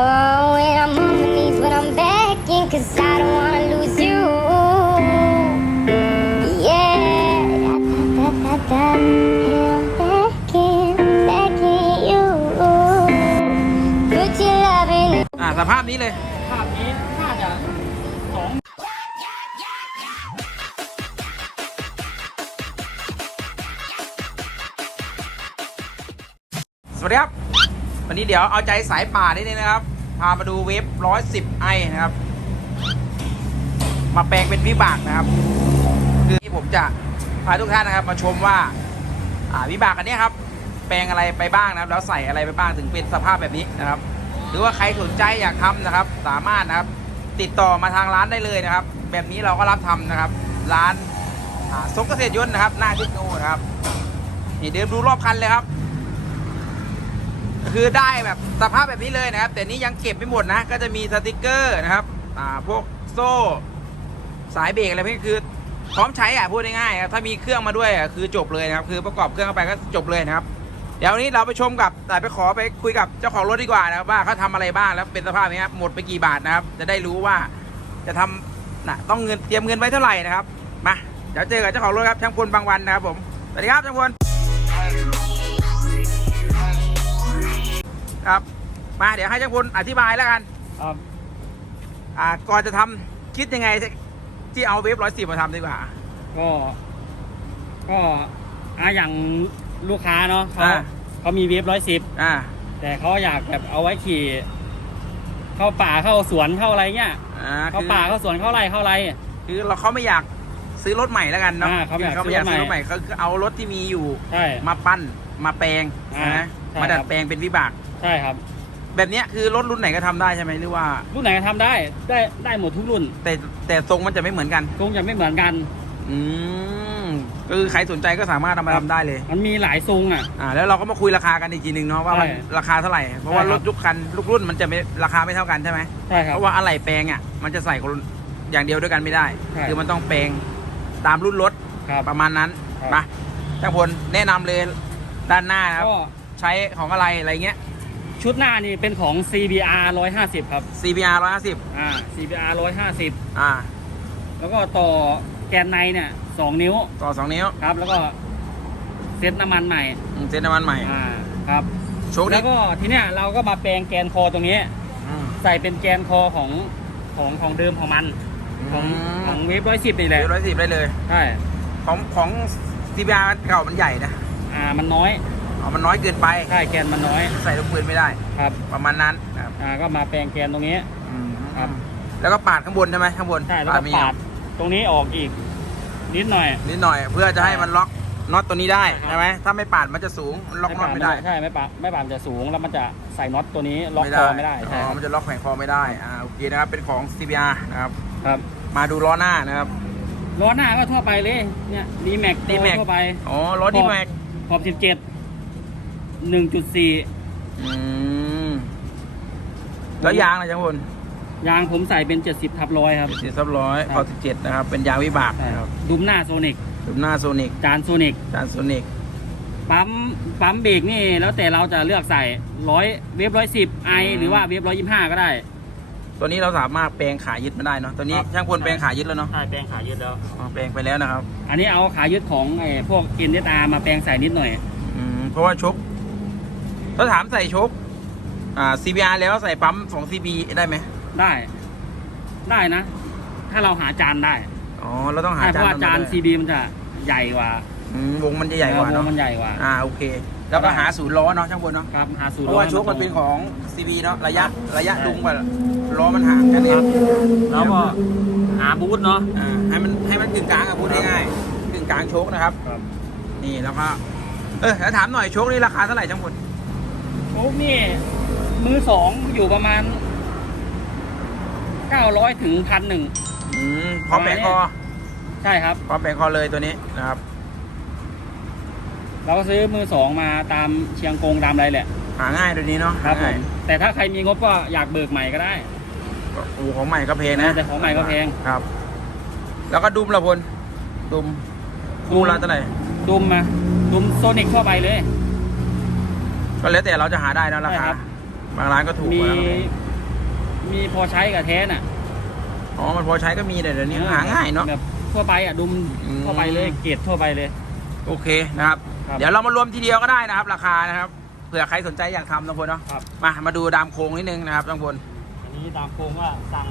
Oh, and I'm on my knees, but I'm begging, cause I don't wanna lose you. Yeah, da, da, da, da, da. And I'm begging, begging you. Put your love in อ่าสภาพนี้เลย ภาพนี้น่าจะสองสวัสดีครับ วันนี้เดี๋ยวเอาใจสายป่านิดนึงนะครับ พามาดูเวฟร้อยสิบไอนะครับ มาแปลงเป็นวิบากนะครับ คือที่ผมจะพาทุกท่านนะครับ มาชมว่าอ่าวิบากอันนี้ครับ แปลงอะไรไปบ้างนะครับ แล้วใส่อะไรไปบ้างถึงเป็นสภาพแบบนี้นะครับ หรือว่าใครสนใจอยากทำนะครับ สามารถนะครับ ติดต่อมาทางร้านได้เลยนะครับ แบบนี้เราก็รับทำนะครับ ร้านอ่าสกเกษตรยนต์นะครับ หน้าทิศนูนะครับนี่เดินดูรอบคันเลยครับ คือได้แบบสภาพแบบนี้เลยนะครับ แต่นี้ยังเก็บไม่หมดนะ ก็จะมีสติกเกอร์นะครับ อ่าพวกโซ่ สายเบรกอะไรพวกนี้คือ พร้อมใช้อะพูดง่ายๆครับถ้ามีเครื่องมาด้วยอะคือจบเลยนะครับ คือประกอบเครื่องเข้าไปก็จบเลยนะครับ เดี๋ยววันนี้เราไปชมกับแต่ไปขอไปคุยกับเจ้าของรถดีกว่านะครับว่าเขาทำอะไรบ้างแล้วเป็นสภาพนี้ครับหมดไปกี่บาทนะครับ จะได้รู้ว่าจะทำนะต้องเงินเตรียมเงินไว้เท่าไหร่นะครับมาเดี๋ยวเจอกับเจ้าของรถครับช่างพลบางวันนะครับผมสวัสดีครับช่างพล ครับ มาเดี๋ยวให้ช่างพลอธิบายแล้วกันครับอ่าก่อนจะทำคิดยังไงที่เอาเวฟร้อยสิบมาทำดีกว่า ก็ ก็อะอย่างลูกค้าเนาะเขาอ่า เขามีเวฟร้อยสิบอ่า แต่เขาอยากแบบเอาไว้ขี่ เข้าป่าเข้าสวนเข้าอะไรเงี้ยอ่าเข้าคือป่าเข้าสวนเข้าไรเข้าไร คือเราเขาไม่อยากซื้อรถใหม่แล้วกันเนาะอ่าเขาไม่อยากเขาไม่อยากซื้ซื้ออรรถถใหใหม่ ม่เขาคือเอารถที่มีอยู่ ใช่ มาปั้นมาแปลงอ่านะใช่มาดัดครับ แปลงเป็นวิบาก ใช่ครับ แบบเนี้ยคือรถรุ่นไหนก็ทำได้ใช่ไหมหรือว่า รุ่นไหนก็ทำได้ได้ได้หมดทุกรุ่นแต่แต่ทรงมันจะไม่เหมือนกัน คงจะไม่เหมือนกัน อืมก็คือใครสนใจก็สามารถนำมาทำได้เลย มันมีหลายทรงอะ อ่า แล้วเราก็มาคุยราคากันอีกทีหนึ่งเนาะว่ามันใช่ราคาเท่าไหร่ เพราะว่าใช่ครรับ ถยุคคันลูกรุ่นมันจะไม่ราคาไม่เท่ากันใช่ไหม ใช่ครัเพบ ราะว่าอะไหล่แปลงอะมันจะใส่คนอย่างเดียวด้วยกันไม่ได้ ใช่ คือมันต้องแปลงตามรุ่นรถครับ ประมาณนั้นครับ มาช่างพลแนะนำเลยด้านหน้านะครับ ก็ใช้ของอะไรอะไรเงี้ย ชุดหน้านี่เป็นของ CBR 150 ครับ CBR 150อ่า CBR 150 อ่า แล้วก็ต่อแกนในเนี่ยสองนิ้วต่อ 2 นิ้วครับ แล้วก็เซ็ตน้ำมันใหม่อืมเซ็นน้ำมันใหม่อ่าครับ โชคแล้นี้วก็ทีเนี้ยเราก็มาแปลงแกนคอตรงนี้ อืม ใส่เป็นแกนคอของของของเดิมของมัน ของอืม ของเวฟร้อยสิบนี่แหละร้อยสิบได้เลย ใช่ของของ CBR เก่ามันใหญ่นะอ่ามันน้อย อ๋อมันน้อยเกินไป ใช่แกนมันน้อยใส่ลูกปืนไม่ได้ ครับ ประมาณนั้นนะครับอ่าก็มาแปลงแกนตรงนี้ อืมครับ แล้วก็ปาดข้างบนใช่ไหมข้างบนใช่แล้วก็มีปาดตรงนี้ออกอีก นิดหน่อย นิดหน่อยเพื่อจะให้มันล็อกน็อตตัวนี้ได้ใช่ครับใช่ไหมถ้าไม่ปาดมันจะสูงมันล็อกน็อตไม่ได้ใช่ไม่ปาดไม่ปาดมันจะสูงแล้วมันจะใส่น็อตตัวนี้ล็อกคอไม่ได้ใช่อ๋คอรับมันจะล็อกแผงคอไม่ได้อ่าโอเคนะครับเป็นของ CBR นะครับครับมาดูล้อหน้านะครับล้อหน้าก็ทั่วไปเลยเนี่ยดีแม็ก D-Max ทั่วไปอ๋อล้อดีแม็กขอบสิบเจ็ด หนึ่งจุดสี่อืมแล้วยางนะจังพลยางผมใส่เป็นเจ็ดสิบทับร้อยครับ สี่ซับร้อยครับพอสิบเจ็ดนะครับ เป็นยางวิบากนะครับดุมหน้าโซนิกดูหน้าโซนิกจานโซนิกจานโซนิกปั๊มปั๊มเบรกนี่แล้วแต่เราจะเลือกใส่ร้อยเวฟร้อยสิบไอหรือว่าเวฟร้อยยี่ห้าก็ได้ ตัวนี้เราสามารถแปลงขายึดมาได้เนาะตัวนี้ครับ ช่างพลแปลงขายึดแล้วเนาะใช่แปลงขายึดแล้ว อ๋อแปลงไปแล้วนะครับอันนี้เอาขายึดของไอ้พวก n s r มาแปลงใส่นิดหน่อย อืมเพราะว่าชก ถ้าถามใส่ชกอ่า CBR แล้วใส่ปั๊มของ CB ได้ไหมได้ ได้นะ ถ้าเราหาจานได้อ๋อเราต้องหาใช่เพจานราะว่าจานตรง CB มันจะใหญ่กว่าอืมวงมันจะใหญ่กว่าเออวเนาะงมันใหญ่กว่า อ่าโอเค แล้วก็หาศูนย์ล้อเนาะช่างพลเนาะครับหาสูตรเพราะว่าให้โชคมันเป็นของ CB เนาะระยะระยะใช่ดุงกว่าล้อมันห่างกันเอครังบแล้วก็หาบูทเนาะ อ่าให้มันให้มันกึ่งกลางอะพูดง่ายๆกึ่งกลางโชคนะครับ ครับ นี่แล้วก็เออแล้วถามหน่อยโชคนี่ราคาเท่าไหร่ช่างพล โอ้นี่มือสองอยู่ประมาณเก้าร้อยถึงพันหนึ่งอืมพร้อมแปลงคอใช่ครับ พร้อมแปลงคอเลยตัวนี้นะครับ เราก็ซื้อมือสองมาตามเชียงกงตามอะไรแหละ หาง่ายตัวนี้เนาะครับผหาง่ายมแต่ถ้าใครมีงบก็อยากเบิกใหม่ก็ได้ โอ้ของใหม่ก็เพลงนะแต่ของใหม่ก็แพง ครับ แล้วก็ดุมละพลดุมดูละเท่าไหร่ดุมมาดุมโซนิกทั่วไปเลย ก็แล้วแต่เราจะหาได้นะราใช่คาครับ บางร้านก็ถูกมีบางร้านก็แพงมีพอใช้กับแท้น่ะอ๋อมันพอใช้ก็มีแต่เดี๋ยวนี้หาง่ายเนาะ แบบทั่วไปอะดุมอืม ทั่วไปเลยเกรดทั่วไปเลย โอเคนะครับ ครับเดี๋ยวเรามารวมทีเดียวก็ได้นะครับ ราคานะครับเผื่อใครสนใจอยากทำทุกคนเนาะครับ มามาดูดามโครงนิดนึงนะครับทุกคนอันนี้ตามโครงว่าสั่ง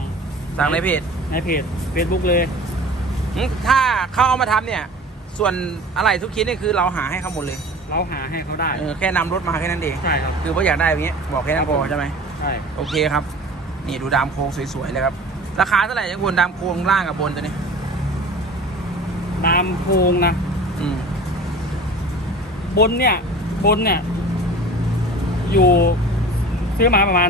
สั่งในเพจในเพจ Facebook เลยอืมถ้าเขาเอามาทำเนี่ย ส่วนอะไรทุกชิ้นนี่คือเราหาให้เขาหมดเลย เราหาให้เขาได้เออแค่นำรถมาแค่นั้นเอง ใช่ครับ คือว่าอยากได้อย่างเงี้ยบอกแค่นั้นพอใช่ไหม ใช่โอเคครับ นี่ดูดามโครงสวยๆเลยครับ ราคาเท่าไหร่ทุกคนดามโครงล่างกับบนตัวนี้ ตามโครงนะ อืมบนเนี่ย บนเนี่ย อยู่ซื้อมาประมาณ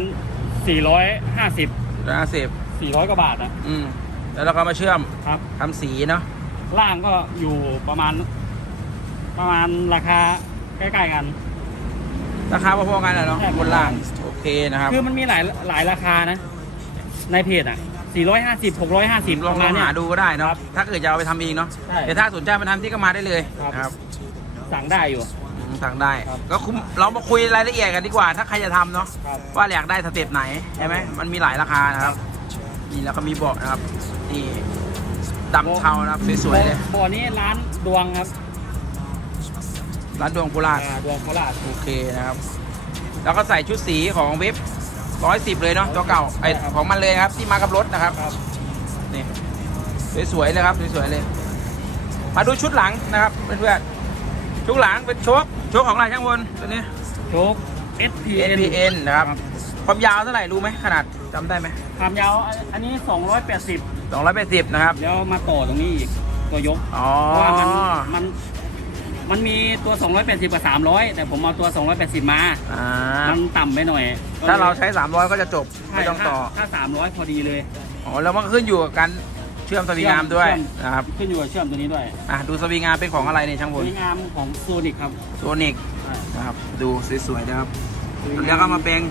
450ราคาเสพ400 กว่าบาทนะอืม แล้วเราก็มาเชื่อมครับ ทำสีเนาะ ล่างก็อยู่ประมาณ ประมาณราคา ใกล้ๆกัน ราคาพอๆกันแหละเนาะใช่ บนล่างโอเคนะครับคือมันมีหลายหลายราคานะ ในเพจอะ 450 650ลปองระลมาอณงเนี้ย หาดูก็ได้เนาะครับถ้าเกิดจะเอาไปทำเองเนาะใช่แต่ถ้าสนใจมาทำที่ก็มาได้เลยครับ นะครับสั่งได้อยู่ อืมสั่งได้ครับก็คุ้มเรามาคุยรายละเอียดกันดีกว่า ถ้าใครจะทำเนาะครับ ว่าอยากได้สเต็ปไหนใช่ไหมมันมีหลายราคานะครับนี่แล้วก็มีเบาะนะครับนี่ดำเทานะครับสวยๆเลย บ่อนี้ร้านดวงครับ ร้านดวงโคราชอ่าดวงโคราชโอเคนะครับ แล้วก็ใส่ชุดสีของเว็บร้อยสิบเลยเนาะตัวเก่าไอใช่ครับของมันเลยนะครับที่มากับรถนะครับครับนี่สวยๆเลยครับสวยๆเลย มาดูชุดหลังนะครับเพื่อนๆชุดหลังเป็นโชคโชคของอะไรช่างพลตัวนี้โชค SPN NPN นะครับความยาวเท่าไหร่รู้ไหมขนาดจำได้ไหมความยาวอันนี้ 280 280 นะครับ แล้วมาต่อตรงนี้อีกตัวยก อ๋อ เพราะว่ามันมัน มันมีตัว 280กับ300 แต่ผมเอาตัว 280 มา อ่ามันต่ำไปหน่อยก็ลยถ้าเราใช้ 300 ก็จะจบใช่ไม่ต้องต่อถ้าถ้า300 พอดีเลย อ๋อแล้วมันก็ขึ้นอยู่กับการเชื่อมสวิงอาร์มด้วยเชื่อม นะครับขึ้นอยู่กับเชื่อมตัวนี้ด้วยอะดูสวิงอาร์มเป็นของอะไรเนี่ยช่างพสลวยงามของโซนิกครับโซนิกใช่นะครับดูสวยๆนะครับสยงแล้วก็มาแปลง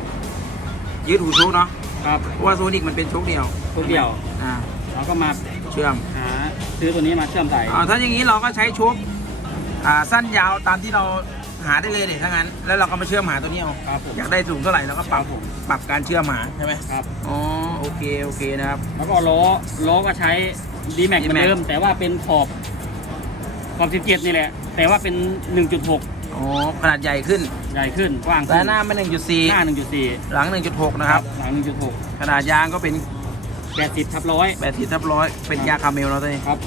ยืดหูชุกเนาะครับเพราะว่าโซนิกมันเป็นชุกเดียวชุกเดียวอ่าเราก็มาเชื่อมหาซื้อตัวนี้มาเชื่อมใส่อ๋อถ้าอย่างนี้เราก็ใช้ชุก อ่าสั้นยาวตามที่เราหาได้เลยเด็ถ้างั้น แล้วเราก็มาเชื่อมหาตัวนี้เอาครับผม อยากได้สูงเท่าไหร่เราก็ปรับปรับการเชื่อมหาใช่ไหมครับ อ๋อโอเคโอเคนะครับ แล้วก็ล้อล้อก็ใช้ d m a x เหมือน D-Max เดิม แต่ว่าเป็นขอบขอบ 17 นี่แหละ แต่ว่าเป็น 1.6 อ๋อขนาดใหญ่ขึ้นใหญ่ขึ้นกว้างแต่ขึ้นหน้ามันหน้า 1.4 1.4 หลัง 1.6 นะครับ หลัง 1.6 ขนาดยางก็เป็น80ทับร้อย80ทับร้อยเป็นยาคาเมลเนาะตัวนี้ครับ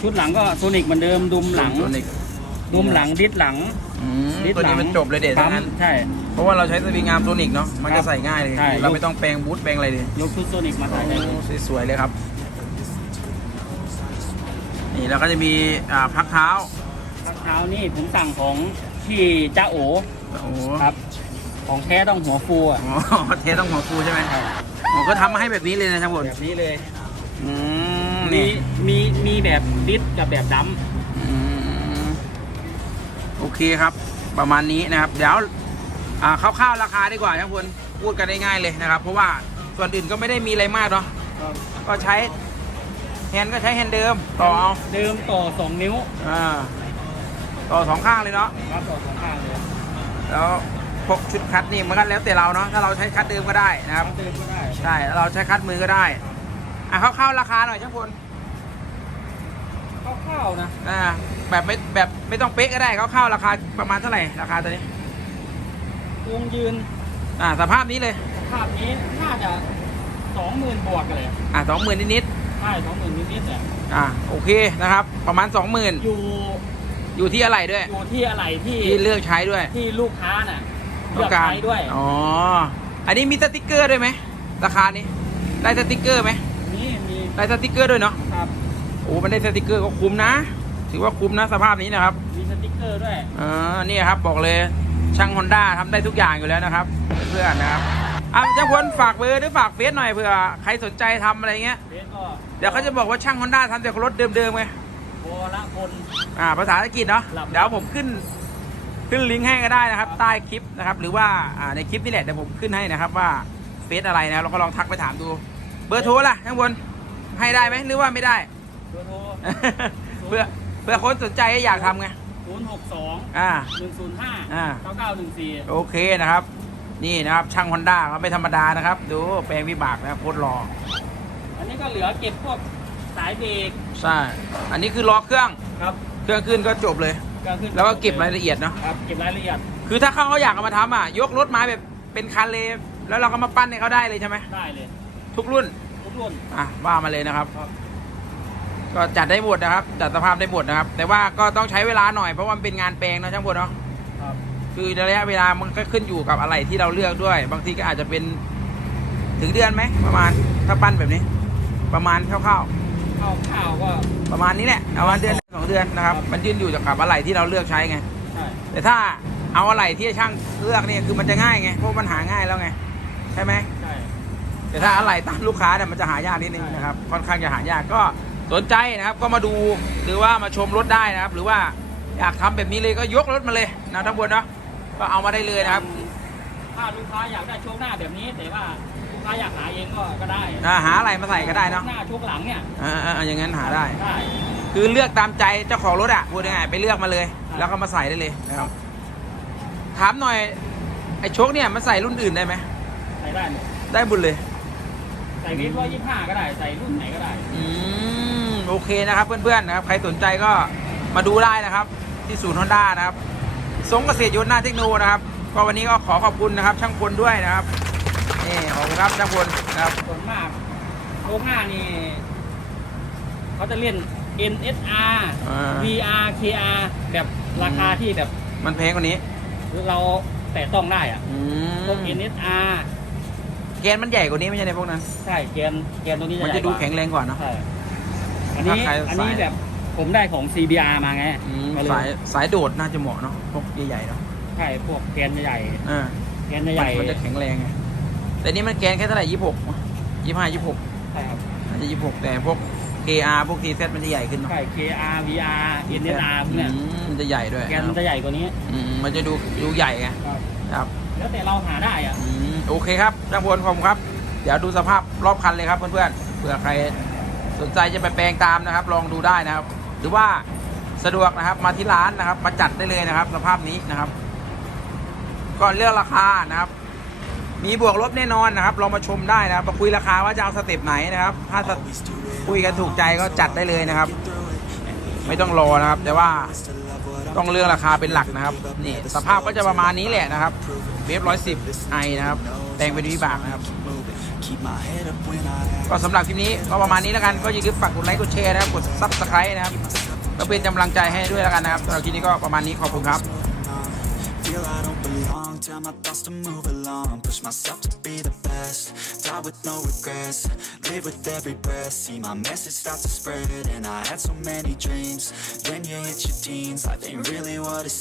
ชุดหลังก็โซนิกเหมือนเดิมดุมหลัง ตัวนี้ ดุมหลังดิสหลังอืมดิสตัวหลันี้มันจบเลยเด็ดปั๊ทั้มงนั้น ใช่ เพราะว่าเราใช้สวิงอาร์มโซนิกเนาะ มันครัจะบใส่ง่ายเลย ใช่ เราไม่ต้องแปลงบูทแปลงอะไรเลยยกชุดโซนิกมาใส่ได้เลยโอ้สวยๆเลยครับ นี่แล้วก็จะมีอ่าพักเท้า พักเท้านี่ผมสั่งของที่จ้าโอโอ้โหครับ ของแท้ต้องหัวฟูอะอ๋อเทสต้องหัวฟูใช่ไหมผมก็ทำมาให้แบบนี้เลยนะช่างพลแบบนี้เลย อืมมีนี่มีมีแบบดิสกับแบบดัมอืม โอเคครับ ประมาณนี้นะครับ เดี๋ยวอ่าคร่าวๆราคาดีกว่าช่างพลพูดกันได้ง่ายเลยนะครับ เพราะว่าส่วนอื่นก็ไม่ได้มีอะไรมากเนาะก็ใช้แฮนด์ก็ใช้แฮนด์เดิมต่อเอาเดิมต่อ2นิ้วอ่าต่อสองข้างเลยเนาะครับต่อสองข้างเลยแล้วพวกชุดคัดนี่มันก็แล้วแต่เราเนาะถ้าเราใช้คัดเดิมก็ได้นะครับเดิมก็ได้ใช่แล้วเราใช้คัดมือก็ได้อะคร่าวๆราคาหน่อยช่างพล คร่าวๆนะอ่าแบบไม่แบบไม่ต้องเป๊ะก็ได้คร่าวๆราคาประมาณเท่าไหร่ราคาตัวนี้วงยืนอ่าสภาพนี้เลยภาพนี้น่าจะ20,000บวกกันเลย อ่าสองหมื่นนิดใช่20,000นิดๆเนี่ยๆอ่าโอเคนะครับ ประมาณสองหมื่นอยู่อยู่ที่อะไรด้วย อยู่ที่อะไรที่ที่เลือกใช้ด้วยที่ลูกค้าน่ะเลืต้ออกงการใช้ด้วยอ๋ออันนี้มีสติกเกอร์ด้วยไหมราคานี้ได้สติกเกอร์ไหมนี่มีได้สติกเกอร์ด้วยเนาะครับ โอ้มันได้สติกเกอร์ก็คุ้มนะ ถือว่าคุ้มนะสภาพนี้นะครับ มีสติ๊กเกอร์ด้วยเออนี่ครับบอกเลยช่างฮอนด้าทำได้ทุกอย่างอยู่แล้วนะครับ เพื่อนๆนะครับอะเจ้าพลฝากเบอร์หรือฝากเฟซหน่อยเผื่อใครสนใจทำอะไรเงี้ย เบสก็เดี๋ยวเขาจะบอกว่าช่างฮอนด้าทำแต่รถเดิมๆไงโบละพล อ่าภาษาอังกฤษเนาะหลับ เดี๋ยวผมขึ้น ขึ้นลิงก์ให้ก็ได้นะครับ ใต้คลิปนะครับ หรือว่าอ่าในคลิปนี่แหละเดี๋ยวผมขึ้นให้นะครับว่าเฟซอะไรนะเราก็ลองทักไปถามดู เบอร์โทรล่ะช่างพลให้ได้ไหมหรือว่าไม่ได้ เบอร์โทรเพื่อเพื่อคนสนใจอยากทำไง062อ่า105อ่า9914โอเคนะครับ นี่นะครับช่างฮอนด้าเขาไม่ธรรมดานะครับ ดูแปลงวิบากนะครับโคตรรออันนี้ก็เหลือเก็บพวกสายเบรกใช่อันนี้คือล้อเครื่องครับเครื่องขึ้นก็จบเลยก็ขึ้นแล้วก็เก็บรายละเอียดเนาะครับเก็บรายละเอียดคือถ้าเขาอยากเอามาทำอะ ยกรถมาแบบเป็นคันเลยแล้วเราก็มาปั้นให้เขาได้เลยใช่ไหมได้เลย ทุกรุ่นทุกรุ่น อะว่ามาเลยนะครับ ครับ ก็จัดได้หมดนะครับ จัดสภาพได้หมดนะครับ แต่ว่าก็ต้องใช้เวลาหน่อยเพราะว่ามันเป็นงานแปลงเนาะช่างพลเนาะครับ คือระยะเวลามันก็ขึ้นอยู่กับอะไรที่เราเลือกด้วย บางทีก็อาจจะเป็นถึงเดือนไหมประมาณถ้าปั้นแบบนี้ ประมาณคร่าวข้าวข้าวก็ๆประมาณนี้แหละประมาณเดือนสองเดือนนะครับ ครับ มันยืนอยู่กับอะไรที่เราเลือกใช้ไง ใช่แต่ถ้าเอาอะไรที่ช่างเลือกเนี่ยคือมันจะง่ายไงเพราะมันหาง่ายแล้วไงใช่ไหม ใช่ แต่ถ้าอะไรตามลูกค้าเนี่ยมันจะหายากนิดนึงนะครับค่อนข้างจะหายากก็ สนใจนะครับก็มาดูหรือว่ามาชมรถได้นะครับ หรือว่าอยากทำแบบนี้เลยก็ยกรถมาเลยนะทั้งบนเนาะก็เอามาได้เลยนะครับ ถ้าลูกค้าอยากได้โชคหน้าแบบนี้แต่ว่าลูกค้าอยากหาเองก็ก็ได้อ่าหาอะไรมาใส่ก็ได้เนาะหน้าโชคหลังเนี่ยอ่าๆๆอย่างนั้นหาได้ได้คือเลือกตามใจเจ้าของรถอะพูดง่ายๆไปเลือกมาเลย แล้วก็มาใส่ได้เลยนะครับ ถามหน่อยไอ้โชคเนี่ยมันใส่รุ่นอื่นได้ไหมใส่ได้หมดได้บุญเลย ใส่วิทร้อยยี่ห้าก็ได้ ใส่รุ่นไหนก็ได้ อืม โอเคนะครับเพื่อนๆนะครับใครสนใจก็มาดูได้นะครับ ที่ศูนย์ฮอนด้านะครับสงเกษตรยนต์หน้าเทคโนนะครับก็วันนี้ก็ขอขอบคุณนะครับ ช่างพลด้วยนะครับนี่ขอบคุณครับช่างพลนะครับส่วนมากโชคหน้านี่เขาจะเล่น NSR อ่า VR KR แบบราคาที่แบบมันแพงกว่านี้เราแต่ต้องได้อะอืพวก ม NSR แกนมันใหญ่กว่านี้ไม่ใช่ในพวกนั้น ใช่แกนแกนตัวนี้มันใหญ่จะดูกว่าแข็งแรงกว่าเนอะ ใช่ อันนี้ถ้าใครอันนี้สาย แบบผมได้ของ CBR มาไงอืมก็เลสายสายโดดน่าจะเหมาะเนาะพวกใหญ่ๆเนาะใช่พวกแกนใหญ่อ่าๆแกนใหญ่มันจะแข็งแรงไงแต่นี่มันแกนแค่เท่าไหร่ยี่หกยี่ห้ายี่หกๆใช่ครับน่าจะยี่หกแต่พวก KR พวก TZ มันจะใหญ่ขึ้นเนาะใช่ KR VR NSR พวกเนี้ยอืมมันจะใหญ่ด้วยแกนมันจะใหญ่กว่านี้อืมมันจะดูดูใหญ่ไงครับครับแล้วแต่เราหาได้อะอืมโอเคครับช่างพลขอบคุณครับ เดี๋ยวดูสภาพรอบคันเลยครับเพื่อนๆเผื่อใคร สนใจจะไปแปลงตามนะครับ ลองดูได้นะครับ หรือว่าสะดวกนะครับมาที่ร้านนะครับ มาจัดได้เลยนะครับ สภาพนี้นะครับ ก็เลือกราคานะครับ มีบวกลบแน่นอนนะครับลองมาชมได้นะครับมาคุยราคาว่าจะเอาสเต็ปไหนนะครับ ถ้าคุยกันถูกใจก็จัดได้เลยนะครับ ไม่ต้องรอนะครับ แต่ว่าต้องเลือกราคาเป็นหลักนะครับนี่สภาพก็จะประมาณนี้แหละนะครับเวฟร้อยสิบไอนะครับ แปลงเป็นวิบากนะครับ ก็สำหรับคลิปนี้ก็ประมาณนี้แล้วกันก็อย่าลืมฝากกดไลค์กดแชร์นะครับกดซับสไครต์นะครับแล้วเป็นกำลังใจให้ด้วยแล้วกันนะครับสำหรับคลิปนี้ก็ประมาณนี้ขอบคุณครับ Feel I don't belong, tell my thoughts to move along Push myself to be the best, die with no regrets Live with every breath, see my message start to spread And I had so many dreams, then you hit your teens Life ain't really what it